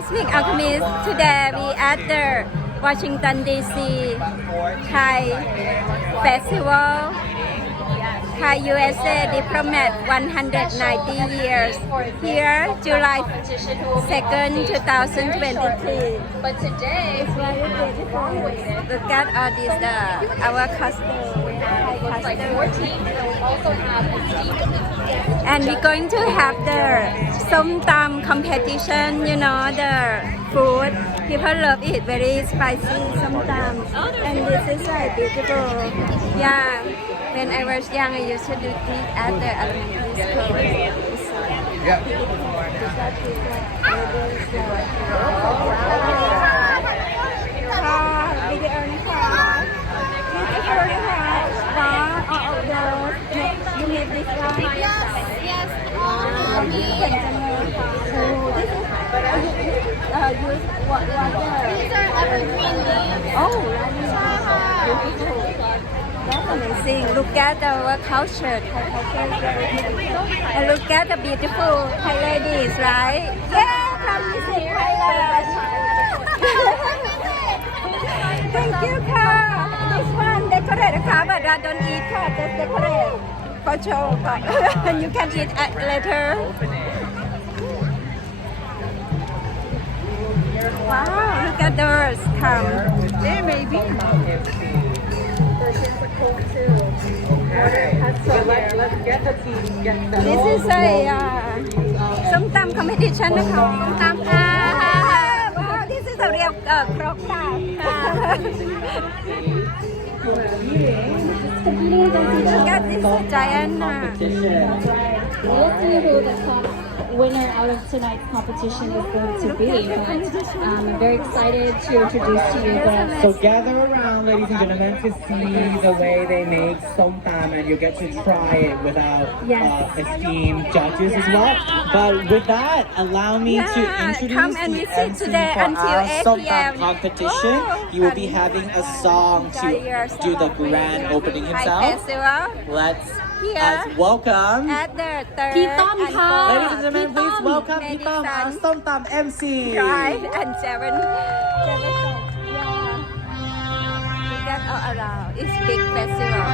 Cosmic Alchemist. Today we at the Washington DC Thai Festival. Thai USA Diplomat 190 years. Here, July 2nd, 2023. But today, It's very beautiful. Look at all these, our custom. looks like 14. And we also have a steamed And we're going to have the Som Tum competition, you know, the food. People love it, very spicy Som Tum. And this is like beautiful. Yeah, when I was young, I used to do this at the elementary school. Video นะคะ beautiful นะคะ spa all of those you made this one Yes, this is use water these are evergreen leaves. oh really beautiful that's amazing look at our culture Thai culture is very beautiful and look at the beautiful Thai ladies right yeah come visit Thailand Thank you ค่ะ This one decorate นะคะ but I don't eat ค่ะ just decorate for show ก่อน You can eat later Wow look at those come Yeah, maybe. Let's get the team. Get the This is a ส้มตำ competition นะคะส้มตำค่ะ Wow this is a real ครกค่ะ Look at this giant competition. We'll see who the top winner out of tonight's competition is going to be. But I'm very excited to introduce to you the So gather around, ladies and gentlemen, to see the way they make som tam, and you get to try it without esteemed judges as well. But with that, allow me to Yeah, introduce come and the visit MC today for until our 8 som p.m. tam competition. Oh, He will be having a song to do the grand opening Thai himself. Festival Let's Here. welcome. at the third พี่ต้อม and ค่ะ fourth Ladies and gentlemen, please welcome Pitam, our Madison som tam MC. Drive and seven yeah look at all around it's big festival